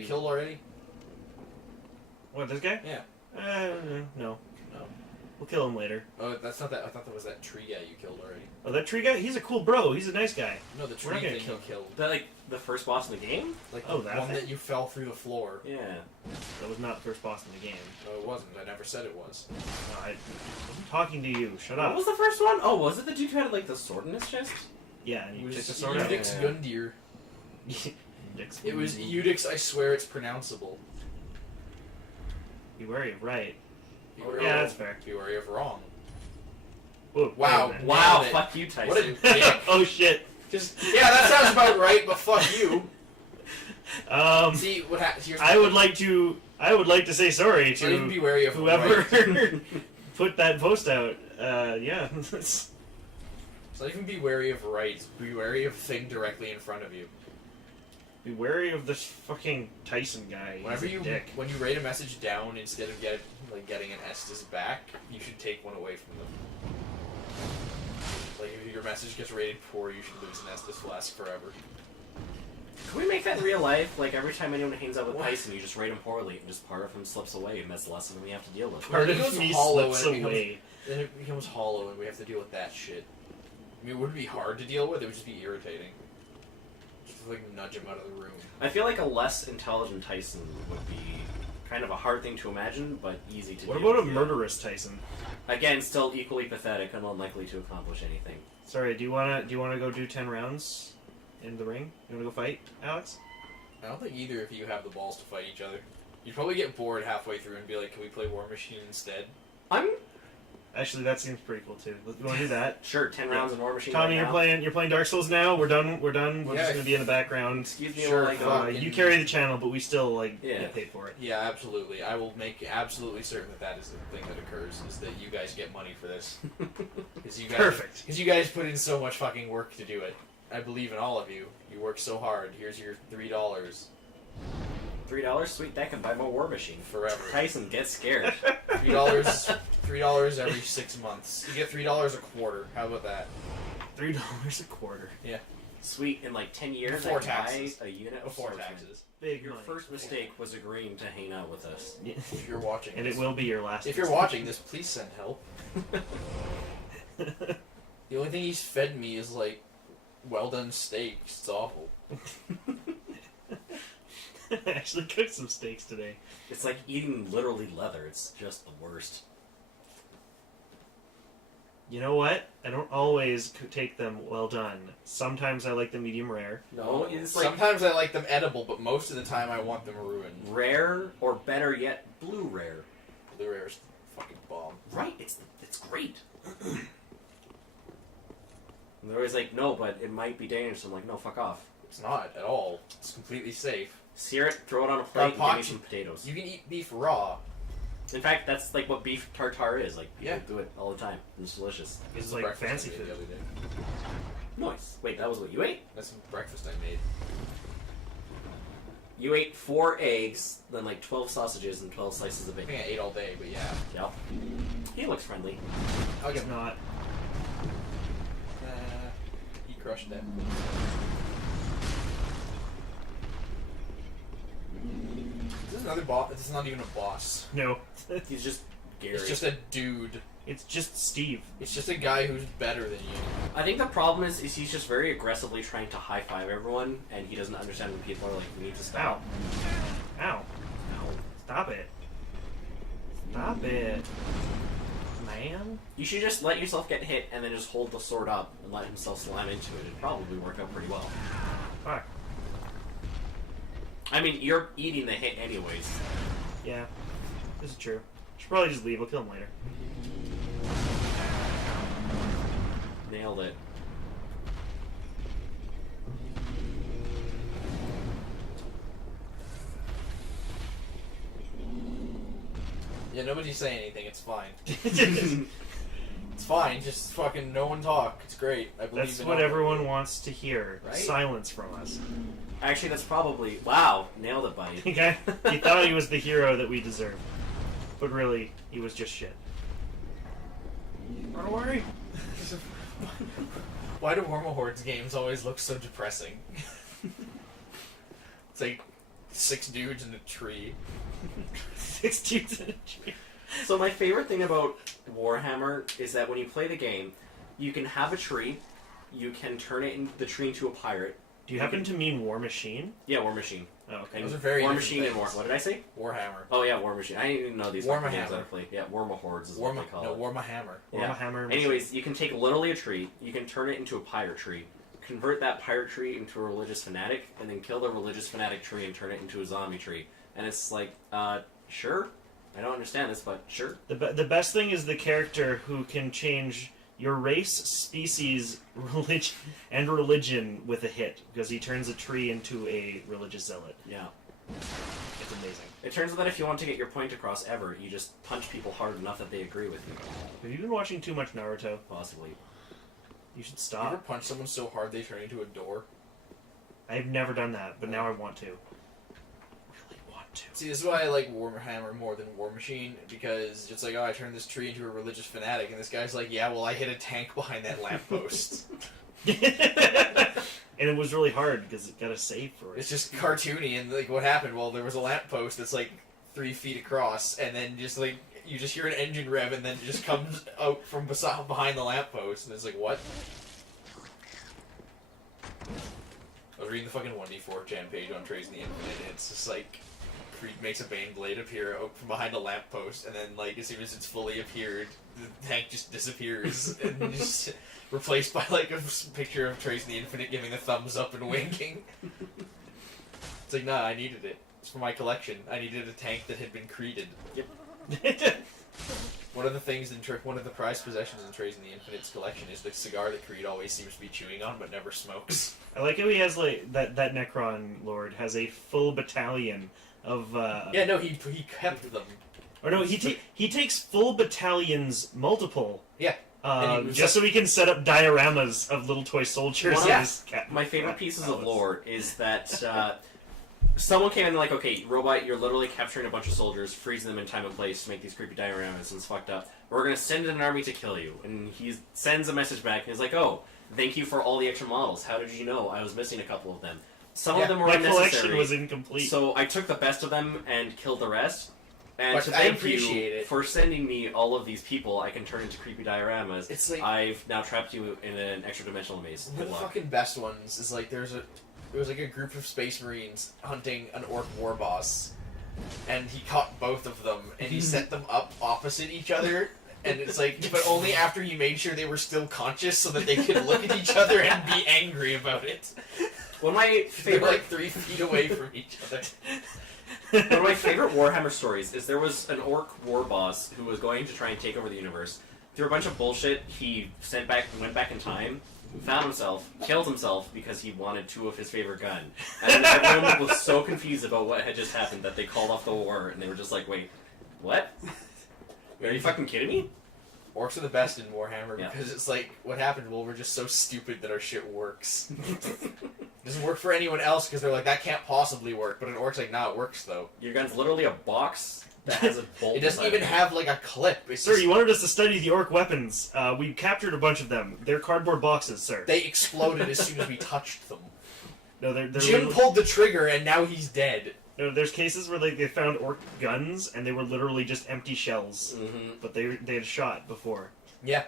you killed already? What, this guy? Yeah. No. No. We'll kill him later. Oh, that's not that. I thought that was that tree guy you killed already. Oh, that tree guy? He's a cool bro. He's a nice guy. No, the We're tree not gonna thing you killed. That, like, the first boss in the game? Like Oh, the that one thing? that you fell through the floor. Yeah. That was not the first boss in the game. No, it wasn't. I never said it was. No, I'm talking to you. Shut What up. was the first one? Oh, was it the dude who had, like, the sword in his chest? Yeah, and It you was took the sword out. Udix Yeah. Gundyr. Dicks. It was Udix, I swear it's pronounceable. Be wary of right. Be wary Yeah, of- that's fair. Be wary of wrong. Whoa, Wow. wait a minute. Wow, Nailed it. fuck you, Tyson. What a dick. Oh shit. Just, yeah, that sounds about right, but fuck you. See, what happens? I would like to say sorry So even be to wary of whoever right. put that post out. Yeah. So even be wary of right. Be wary of thing directly in front of you. Be wary of this fucking Tyson guy. He's Whenever a you dick. when you rate a message down instead of getting an Estes back, you should take one away from them. Like if your message gets rated poor, you should lose an Estes flask forever. Can we make that in real life? Like, every time anyone hangs out with What? Tyson, you just rate him poorly, and just part of him slips away, and that's less than we have to deal with. Part It of goes me hollow slips and it away. Then it becomes hollow, and we have to deal with that shit. I mean, it wouldn't be hard to deal with. It would just be irritating. Just like nudge him out of the room. I feel like a less intelligent Tyson would be kind of a hard thing to imagine, but easy to What deal about a with. murderous Tyson? Again, still equally pathetic and unlikely to accomplish anything. Sorry, do you wanna go do 10 rounds in the ring? You wanna go fight, Alex? I don't think either of you have the balls to fight each other. You'd probably get bored halfway through and be like, "Can we play War Machine instead?" Actually, that seems pretty cool too. You wanna do that? Sure, 10 rounds of War Machine. Tommy, right you're playing Dark Souls now. We're done. We're Yeah, just gonna be in the background. Excuse me, Sure, while I go. fuck. You carry the channel, but we still Yeah. get paid for it. Yeah, absolutely. I will make absolutely certain that is the thing that occurs. Is that you guys get money for this? Because you guys, Perfect. Because you guys put in so much fucking work to do it. I believe in all of you. You work so hard. Here's your $3 $3? Sweet, that can buy my War Machine. forever. Tyson, get scared. $3 every 6 months. You get $3 a quarter. How about that? $3 a quarter. Sweet, in like 10 years, Before I can taxes. buy a unit of Before swordsman. taxes. Big Your money. first mistake was agreeing to hang out with us. Yeah. If you're watching And this. it will be your last. If you're watching this, please send help. mistake. The only thing he's fed me is like well done steaks. It's awful. I actually cooked some steaks today. It's like eating literally leather. It's just the worst. You know what? I don't always take them well done. Sometimes I like them medium rare. No, it's like Sometimes I like them edible, but most of the time I want them ruined. rare, or better yet, blue rare. Blue rare's fucking bomb. Right, it's great. And they're always like, no, but it might be dangerous. I'm like, no, fuck off. It's not at all. It's completely safe. Sear it, throw it on a plate, and give me pox- some potatoes. You can eat beef raw. In fact, that's like what beef tartare is. Like, people Yeah. do it all the time. It's delicious. It's This is like breakfast fancy I made food. the other day. Nice. Wait, that was what you ate? That's some breakfast I made. You ate 4 eggs, then like 12 sausages and 12 slices of I bacon. think I ate all day, but yeah. Yep. He looks friendly. I'll It's get. not. He crushed that. This is another boss. This is not even a boss. No. He's just Gary. It's just a dude. It's just Steve. It's just a guy who's better than you. I think the problem is he's just very aggressively trying to high-five everyone, and he doesn't understand when people are like, we need to Ow. stop. Ow. Stop it. Stop it. Man. You should just let yourself get hit and then just hold the sword up and let himself slam into it. It'd probably work out pretty well. Fuck. I mean, you're eating the hit anyways. Yeah. This is true. Should probably just leave. We'll kill him later. Nailed it. Yeah, nobody's saying anything. It's fine. It's fine. Just fucking no one talk. It's great. I believe That's in what all- everyone wants to hear. Right? Silence from us. Actually, that's probably... Wow, nailed it, buddy. Okay? He thought he was the hero that we deserved. But really, he was just shit. Run away! Why do Wormhole Hordes games always look so depressing? It's like 6 dudes in a tree. 6 dudes in a tree. So my favorite thing about Warhammer is that when you play the game, you can have a tree, you can turn the tree into a pirate. Do you happen to mean War Machine? Yeah, War Machine. Oh, okay. Those are very War different Machine and War. things. What did I say? Warhammer. Oh yeah, War Machine. I didn't even know these Warhammer. games that I played. Yeah, Warmahordes is what they call it. Warhammer. Yeah. Warhammer. Anyways, you can take literally a tree, you can turn it into a pirate tree, convert that pirate tree into a religious fanatic, and then kill the religious fanatic tree and turn it into a zombie tree. And it's like, sure. I don't understand this, but sure. The best thing is the character who can change your race, species, religion with a hit, because he turns a tree into a religious zealot. Yeah. It's amazing. It turns out that if you want to get your point across ever, you just punch people hard enough that they agree with you. Have you been watching too much Naruto? Possibly. You should You ever stop. punch someone so hard they turn into a door? I've never done that, but now I want to. Really want to. See, this is why I like Warhammer more than War Machine, because it's like, oh, I turned this tree into a religious fanatic, and this guy's like, yeah, well, I hit a tank behind that lamppost. And it was really hard because it got a save for it. It's just cartoony, and like, what happened? Well, there was a lamppost that's like 3 feet across, and then just like, you just hear an engine rev, and then it just comes out from behind the lamppost, and it's like, what? I was reading the fucking 1d4 chan page on Trace in the Infinite, and it's just like, Creed makes a Bane blade appear out from behind a lamppost, and then like, as soon as it's fully appeared, the tank just disappears, and just replaced by like a picture of Trace in the Infinite giving the thumbs up and winking. It's like, nah, I needed it. It's for my collection. I needed a tank that had been created. Yep. One of the things one of the prized possessions in Trace in the Infinite's collection is the cigar that Creed always seems to be chewing on but never smokes. I like how he has like that Necron Lord has a full battalion of. Yeah, no, he kept them. Or no, he takes full battalions, multiple. Yeah. And he Just so we can set up dioramas of little toy soldiers. One of in his my favorite pieces of lore is that someone came in like, okay, robot, you're literally capturing a bunch of soldiers, freezing them in time and place to make these creepy dioramas, and it's fucked up. We're going to send an army to kill you. And he sends a message back, and he's like, oh, thank you for all the extra models. How did you know I was missing a couple of them? Some of them were My unnecessary. collection was incomplete. So I took the best of them and killed the rest. And But to I thank appreciate you it. for sending me all of these people I can turn into creepy dioramas, It's like- I've now trapped you in an extra dimensional maze. One Good of the luck. fucking best ones is like, there was like a group of space marines hunting an orc war boss, and he caught both of them, and he set them up opposite each other, and it's like, but only after he made sure they were still conscious so that they could look at each other and be angry about it. One of my They were favorite like 3 feet away from each other. One of my favorite Warhammer stories is there was an orc war boss who was going to try and take over the universe. Through a bunch of bullshit, he went back in time, found himself, killed himself because he wanted 2 of his favorite gun. And everyone was so confused about what had just happened that they called off the war, and they were just like, wait, what? Are you fucking kidding me? Orcs are the best in Warhammer Yeah. because it's like, what happened? Well, we're just so stupid that our shit works. It doesn't work for anyone else because they're like, that can't possibly work. But an orc's like, nah, it works though. Your gun's literally a box that has a bolt. It doesn't inside even of it. have like a clip. It's Sir, just, you wanted us to study the orc weapons. We captured a bunch of them. They're cardboard boxes, sir. they exploded as soon as we touched them. No, they're Jim pulled the trigger and now he's dead. No, there's cases where they found orc guns and they were literally just empty shells, Mm-hmm. but they had shot before. Yeah.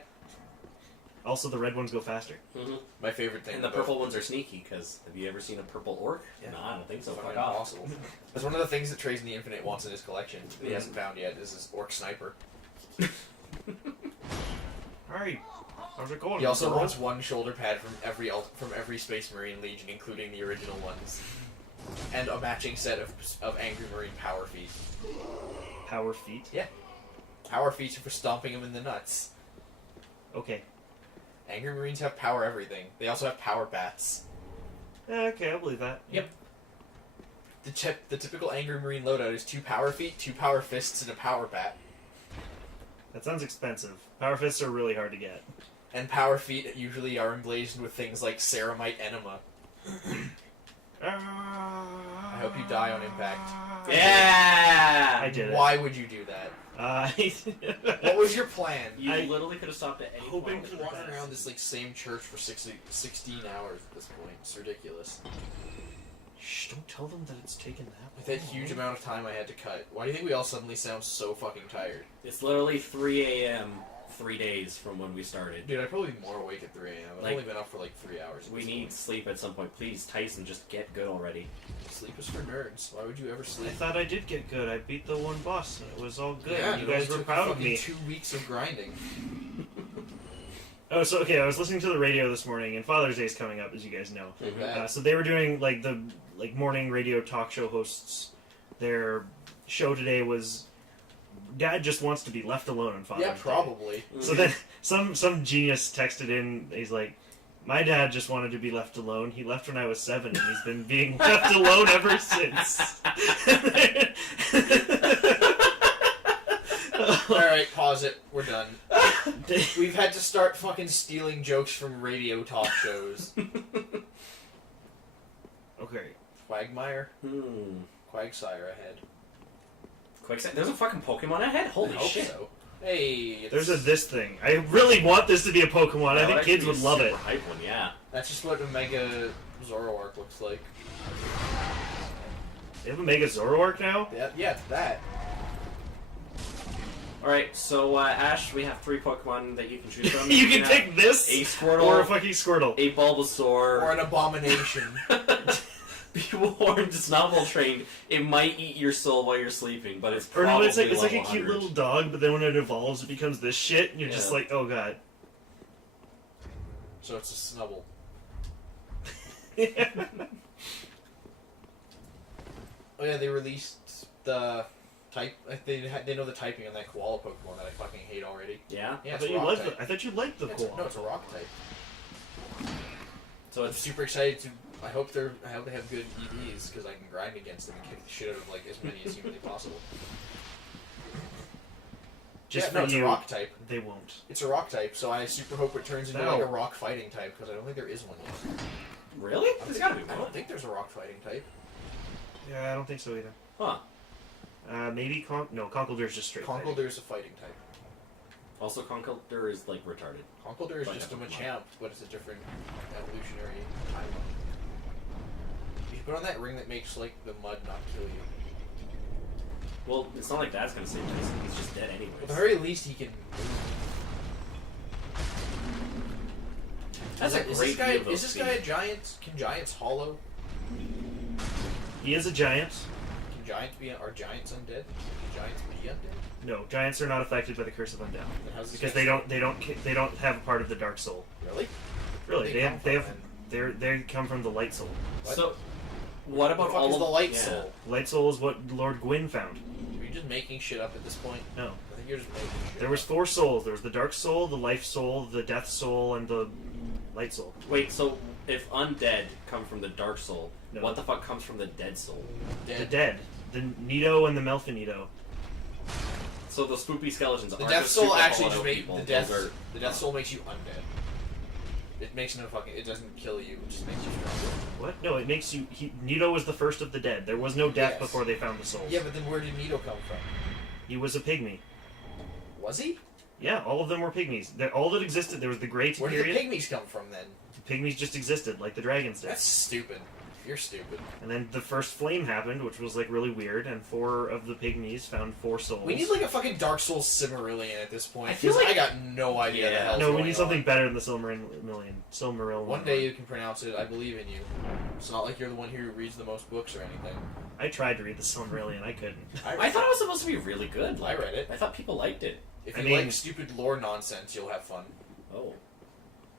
Also, the red ones go faster. Mm-hmm. My favorite thing. And the about- purple ones are sneaky, because have you ever seen a purple orc? Yeah. No, I don't think so. Fucking Fuck off. impossible. That's one of the things that Trace in the Infinite wants in his collection that he hasn't found yet is his orc sniper. Alright, how's it going? He also girl? wants one shoulder pad from every Space Marine Legion, including the original ones, and a matching set of Angry Marine power feet. Power feet. Power feet are for stomping them in the nuts. Okay. Angry Marines have power everything. They also have power bats. Okay, I'll believe that. Yep. The typical Angry Marine loadout is 2 power feet, 2 power fists, and a power bat. That sounds expensive. Power fists are really hard to get. And power feet usually are emblazoned with things like ceramite enema. I hope you die on impact. Yeah! I did it. Why would you do that? What was your plan? You I- literally could have stopped at any Hoping point. for the Walking best. around this like same church for 16 hours at this point. It's ridiculous. Shh, don't tell them that it's taken that With that huge amount of time I had to cut. Why do you think we all suddenly sound so fucking tired? It's literally 3 a.m. 3 days from when we started. Dude, I'd probably be more awake at 3 a.m. I've Like, only been up for like 3 hours. We need sleep at some point. Please, Tyson, just get good already. Sleep is for nerds. Why would you ever I sleep? thought I did get good. I beat the one boss, and it was all good. Yeah, You it guys only were took proud of fucking me. 2 weeks of grinding. Oh, so okay, I was listening to the radio this morning, and Father's Day is coming up, as you guys know. Pretty bad. So they were doing like the morning radio talk show hosts. Their show today was Dad just wants to be left alone on Father's Yeah, Day. probably. So then some genius texted in. He's like, "My dad just wanted to be left alone. He left when I was 7, and he's been being left alone ever since." Alright, pause it. We're done. We've had to start fucking stealing jokes from radio talk shows. Okay. Quagmire? Hmm. Quagsire ahead. Quicksand. There's a fucking Pokemon ahead? Holy I hope shit. so. Hey, There's this thing. I really want this to be a Pokemon. I That think actually kids be would a love super it. hype one, yeah. that's just what Omega Zoroark looks like. They have a Mega Zoroark now? Yeah, it's that. Alright, so Ash, we have 3 Pokemon that you can choose from. You can have pick this a Squirtle, or a fucking Squirtle. a Bulbasaur, Or an abomination. be warned, it's not well trained. It might eat your soul while you're sleeping, but it's Or probably no, it's like a level cute 100. little dog, but then when it evolves, it becomes this shit, and you're just Yeah. like, oh god. So it's a Snubble. Oh yeah, they released the type. Like they know the typing on that koala Pokemon that I fucking hate already. Yeah? Yeah, I it's thought a you rock liked type. I thought you liked the Yeah, it's a, koala. no, it's a rock type. So I'm it's super excited to. I hope they have good EVs because I can grind against them and kick the shit out of like as many as humanly possible. Just yeah, for no, it's you, a rock type. they won't. It's a rock type, so I super hope it turns into No. like a rock fighting type because I don't think there is one yet. really? There's gotta be I one. don't think there's a rock fighting type. Yeah, I don't think so either. Huh. Maybe Conkeldurr's just straight. fighting. Conkeldur's a fighting type. Also, Conkeldurr is like retarded. Conkeldurr is But just a yeah, Machamp, but it's a different evolutionary timeline. You put on that ring that makes like the mud not kill you. Well, it's not like that's gonna save Tyson. He's just dead anyways. At the very least, he can move. That's a Is great this guy? view of Is those this guy a giant? Can giants hollow? He is a giant. Can giants be? Are giants undead? Can giants be undead? No, giants are not affected by the Curse of Undeath Then how's this because guy- they don't have a part of the Dark Soul. Really? Really, Where'd they come have from, they come from the Light Soul. What? So, what What about the fuck all is of the light yeah. soul? Light Soul is what Lord Gwyn found. Are you just making shit up at this point? No, I think you're just making shit. there was up. 4 souls. There was the Dark Soul, the Life Soul, the Death Soul, and the Light Soul. Wait, so if undead come from the Dark Soul, No. what the fuck comes from the Dead Soul? The dead, the Nido and the Melfinito. So the spoopy skeletons The aren't Death just Soul super actually hollowed just out makes people. the Those Death. are- The Death Soul makes you undead. It makes no fucking. It doesn't kill you. It just makes you stronger. What? No, it makes you. Nido was the first of the dead. There was no death Yes. before they found the souls. Yeah, but then where did Nido come from? He was a pygmy. Was he? Yeah, all of them were pygmies. All that existed, there was the Great Where did Period. the pygmies come from then? The pygmies just existed, like the dragons did. That's stupid. You're stupid. And then the first flame happened, which was like really weird, and 4 of the pygmies found 4 souls. We need like a fucking Dark Souls Silmarillion at this point. I feel 'cause like- I got no idea. Yeah. The hell's No, we going need something on. better than the Silmarillion. One day you can pronounce it. I believe in you. It's not like you're the one who reads the most books or anything. I tried to read the Silmarillion, I couldn't. I thought it was supposed to be really good. I read it. I thought people liked it. If I you mean- like stupid lore nonsense, you'll have fun. Oh.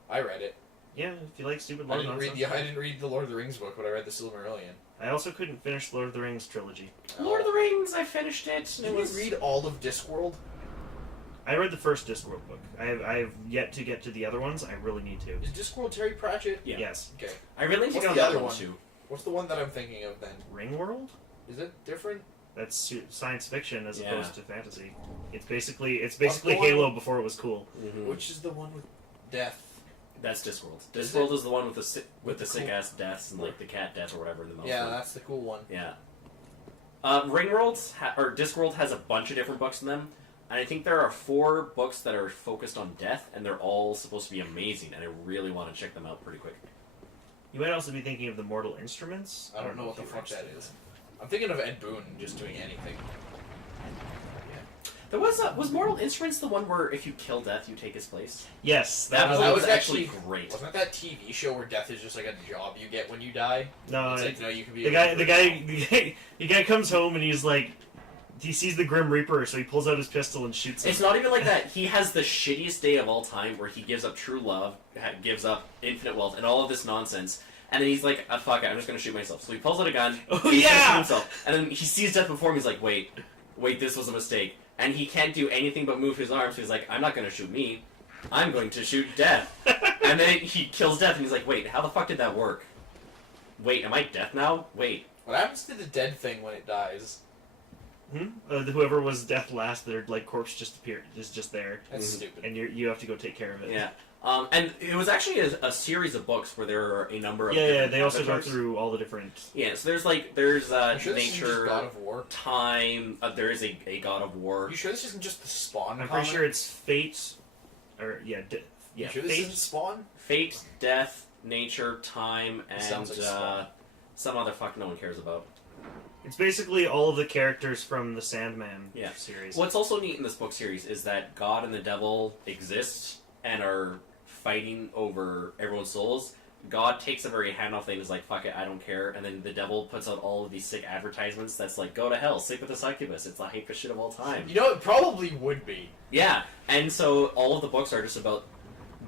I read it. Yeah, if you like stupid I lore didn't read nonsense. the. I didn't read the Lord of the Rings book, but I read the Silmarillion. I also couldn't finish Lord of the Rings trilogy. Lord of the Rings, I finished it. Did It you was read all of Discworld? I read the first Discworld book. I've yet to get to the other ones. I really need to. Is Discworld Terry Pratchett? Yeah. Yes. Okay. I really need to What's get on the that other one one? too. What's the one that I'm thinking of then? Ringworld? Is it different? That's science fiction as Yeah. opposed to fantasy. It's basically What's the one Halo with- before it was cool. Mhm. Which is the one with death? That's Discworld. Is Discworld is the one with the With the sick cool- ass deaths and like the cat death or whatever in the mouse. Yeah, one. that's the cool one. Yeah. or Discworld has a bunch of different books in them, and I think there are 4 books that are focused on death, and they're all supposed to be amazing, and I really want to check them out pretty quick. You might also be thinking of the Mortal Instruments. I don't know what the if fuck you're that interested is. I'm thinking of Ed Boon just doing anything. There was Mortal Instruments the one where if you kill Death, you take his place? in that. Yes, That was. was actually great. Wasn't that TV show where death is just like a job you get when you die? No, It's like, no, you can be the guy comes home and he's like, he sees the Grim Reaper, so he pulls out his pistol and shoots him. It's not even like that. He has the shittiest day of all time where he gives up true love, gives up infinite wealth, and all of this nonsense. And then he's like, oh, fuck it, I'm just gonna shoot myself. So he pulls out a gun, Oh, he's gonna yeah! shoot himself. And then he sees Death before him, he's like, wait, this was a mistake. And he can't do anything but move his arms, so he's like, I'm not gonna shoot me, I'm going to shoot Death. And then he kills Death, and he's like, wait, how the fuck did that work? Wait, am I Death now? Wait. What happens to the dead thing when it dies? Whoever was death last, their like corpse just appeared, is just there, That's stupid. and you have to go take care of it. Yeah. And it was actually a series of books where there are a number of Yeah, different they also go avatars. through all the different. Yeah, so there's You sure this isn't just nature, God of War? time. There is a God of War. You sure this isn't just the Spawn? I'm comic? pretty sure it's Fate, or yeah, You sure this Fate. isn't Spawn? Fate, death, nature, time, and Sounds like Spawn. some other fuck no one cares about. It's basically all of the characters from the Sandman Yeah. series. What's also neat in this book series is that God and the devil exist and are fighting over everyone's souls. God takes a very handoff thing, is like, fuck it, I don't care, and then the devil puts out all of these sick advertisements that's like, go to hell, sleep with the succubus, it's the hypest shit of all time. You know, it probably would be. Yeah, and so all of the books are just about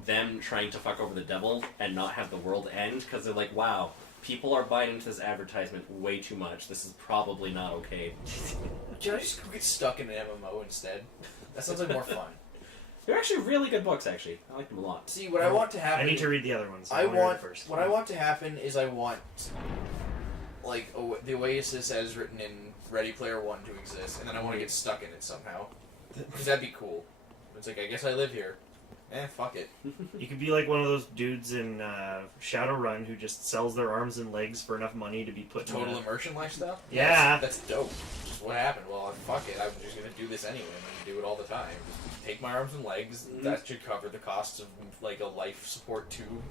them trying to fuck over the devil and not have the world end, because they're like, wow, people are buying into this advertisement way too much, this is probably not okay. Can I just go get stuck in an MMO instead? That sounds like more fun. They're actually really good books, actually. I like them a lot. See, what I want to happen... I need to read the other ones. I wanna read want it first. what I want to happen is I want like the Oasis as written in Ready Player One to exist, and then I want to get stuck in it somehow. Because that'd be cool. It's like, I guess I live here. Fuck it. You could be like one of those dudes in Shadowrun who just sells their arms and legs for enough money to be put in Total a... immersion lifestyle. Yeah. That's dope. Just what happened? Well, fuck it. I'm just gonna do this anyway. I'm gonna do it all the time. Just take my arms and legs. Mhm. That should cover the costs of like a life support tube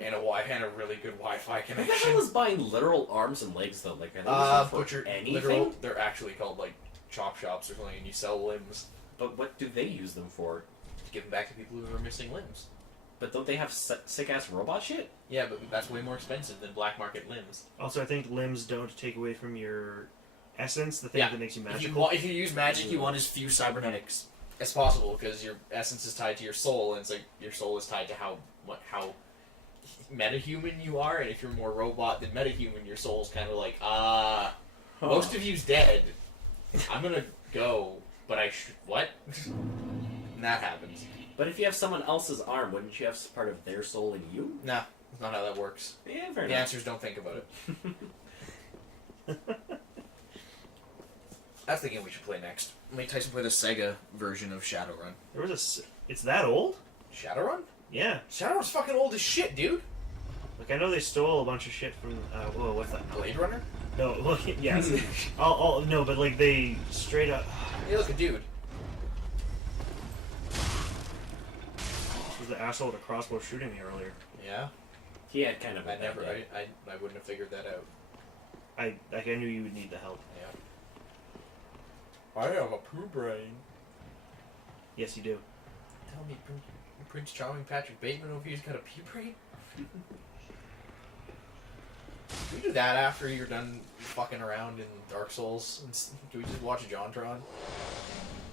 and a really good Wi-Fi Who the connection. hell is buying literal arms and legs, though? Like, are they using for Butcher, anything? literal. They're actually called like chop shops or something, and you sell limbs. But what do they use them for? To give them back to people who are missing limbs. But don't they have sick-ass robot shit? Yeah, but that's way more expensive than black market limbs. Also, I think limbs don't take away from your essence, the thing Yeah. that makes you If magical. if you use magic, you want as few cybernetics as possible because your essence is tied to your soul, and it's like your soul is tied to how metahuman you are, and if you're more robot than metahuman, your soul's kind of like, most of you's dead. I'm gonna go, but what? And that happens. But if you have someone else's arm, wouldn't you have part of their soul in you? Nah, that's not how that works. Yeah, fair The enough. answer is don't think about it. I was thinking we should play next. Make Tyson play the Sega version of Shadowrun. There was it's that old? Shadowrun? Yeah. Shadowrun's fucking old as shit, dude. Like, I know they stole a bunch of shit from, whoa, what's that? Blade Runner? No, well, yes. No, but like, they straight up... Hey, look, a dude. This was the asshole with a crossbow shooting me earlier. Yeah? He had kind of a I bad never, day. I wouldn't have figured that out. I knew you would need the help. Yeah. I have a poo brain. Yes, you do. Tell me, Prince Charming Patrick Bateman over here's got a pea brain? Do we do that after you're done fucking around in Dark Souls? Do we just watch JonTron?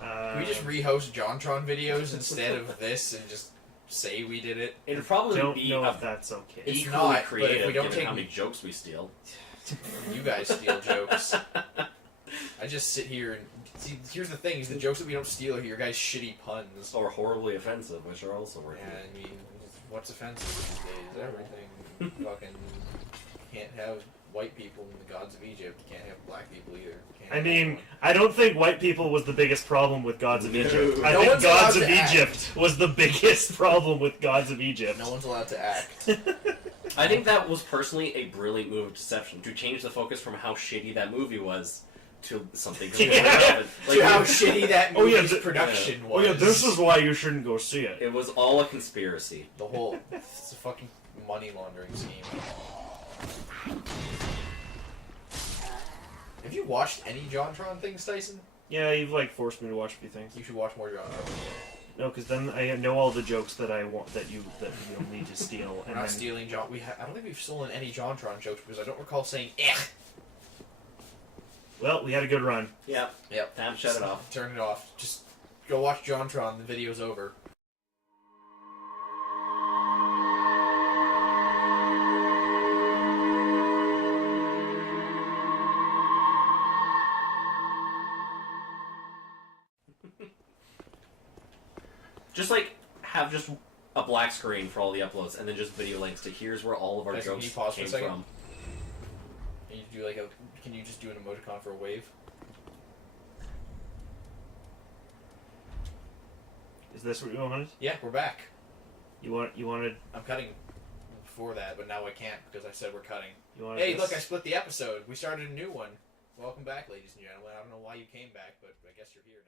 Can we just rehost JonTron videos instead of this and just say we did it? It'd probably don't be know a if that's okay. It's equally not, but if creative we don't given take- how many jokes we steal. You guys steal jokes. I just sit here and see. Here's the thing: is the jokes that we don't steal are your guys' shitty puns. Or horribly offensive, which are also worth Yeah, it. I mean, what's offensive these days? Everything. Fucking can't have white people in the gods of Egypt. Can't have black people either. Can't I have mean, anyone. I don't think white people was the biggest problem with Gods of No. Egypt. I No think one's Gods allowed of to act. Egypt was the biggest problem with Gods of Egypt. No one's allowed to act. I think that was personally a brilliant move of deception to change the focus from how shitty that movie was to something. Yeah. To how shitty that Oh, yeah, movie's production Oh was. yeah, this is why you shouldn't go see it. It was all a conspiracy. the whole. It's a fucking money laundering scheme. Have you watched any JonTron things, Tyson? Yeah, you've like forced me to watch a few things. You should watch more JonTron. No, because then I know all the jokes that I want that you don't need to steal. We're And not then, stealing John. I don't think we've stolen any JonTron jokes because I don't recall saying "eh." well, we had a good run. Yep. Yep. Time to shut it off. Turn it off. Just go watch JonTron. The video's over. Just like have just a black screen for all the uploads, and then just video links to here's where all of our Tyson, can jokes you pause for a came second? from. Can you do like a? Can you just do an emoticon for a wave? Is this what you wanted? Yeah, we're back. You wanted I'm cutting before that, but now I can't because I said we're cutting. you wanted. Hey, this? look! I split the episode. We started a new one. Welcome back, ladies and gentlemen. I don't know why you came back, but I guess you're here.